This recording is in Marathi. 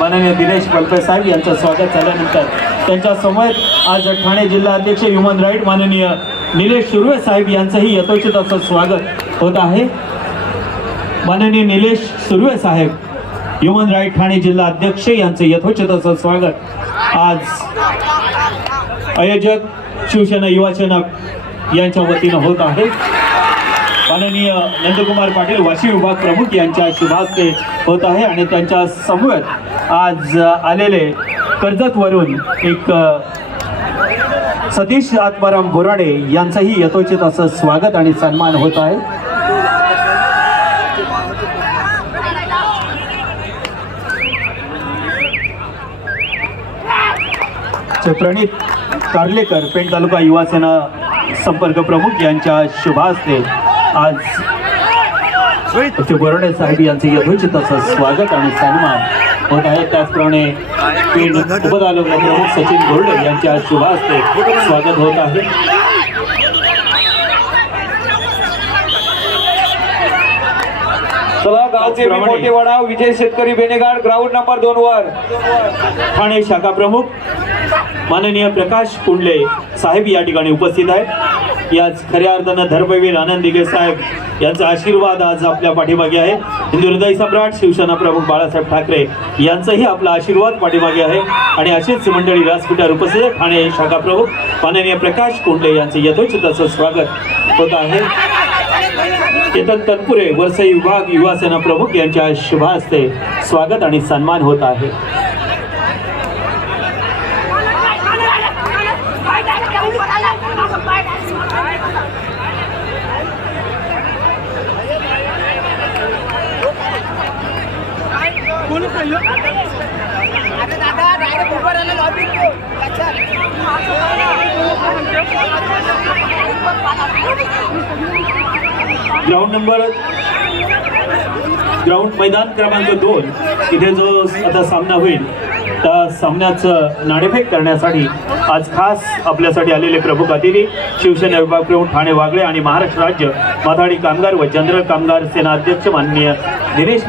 माननीय दिनेश पलपे साहेब यांचं स्वागत झाल्यानंतर त्यांच्यासमोर आज ठाणे जिल्हा अध्यक्ष ह्युमन राईट माननीय निलेश सुर्वे साहेब यांचंही यथोचित असं स्वागत होत आहे. माननीय निलेश सुर्वे साहेब ह्युमन राईट ठाणे जिल्हा अध्यक्ष यांचं यथोचित असं स्वागत आज आयोजक शिवसेना युवासेना यांच्या वतीनं होत आहे. माननीय नंदकुमार पाटील वाशी विभाग प्रमुख यांच्या शुभास्ते होत आहे आणि त्यांच्या समवेत आज आलेले कर्जतवरून एक सतीश आत्माराम बोराडे यांचंही यथोचित असं स्वागत आणि सन्मान होत आहे. प्रणित कार्लेकर पेण तालुका युवा सेना संपर्क प्रमुख यांच्या शुभास्ते. आज बोराडे साहेब यांचे यथोचित असं स्वागत आणि सन्मान होत आहे. त्याचप्रमाणे प्रमुख सचिन गोल्डे यांच्या शुभास्ते स्वागत होत आहे. चला गावचे मोठे वडाव विजय शेतकरी बेनेगाड ग्राउंड नंबर दोन वर. ठाणे शाखा प्रमुख माननीय प्रकाश कुंडले साहेब या ठिकाणी उपस्थित आहेत. याच खऱ्या अर्थानं धर्मवीर आनंद दिगे साहेब यांचा आशीर्वाद आज आपल्या पाठीमागे आहे हिंदू हृदय सम्राट शिवसेना प्रमुख बाळासाहेब ठाकरे यांचाही आपला आशीर्वाद पाठीमागे आहे आणि अशीच मंडळी व्यासपीठावर उपस्थित ठाणे शाखा प्रमुख माननीय प्रकाश कुंडले यांचे यथोचित असं स्वागत होत आहे केतन तनपुरे वरसई विभाग युवा सेना प्रमुख यांच्या शुभास्ते स्वागत आणि सन्मान होत आहे ग्राउंड नंबर ग्राउंड मैदान क्रमांक दोन. इथे जो आता सामना होईल त्या सामन्याचं नाणेफेक करण्यासाठी आज खास आपल्यासाठी आलेले प्रमुख अतिथी शिवसेना विभाग प्रमुख ठाणे वागळे आणि महाराष्ट्र राज्य माथाडी कामगार व जनरल कामगार सेना अध्यक्ष माननीय दिनेश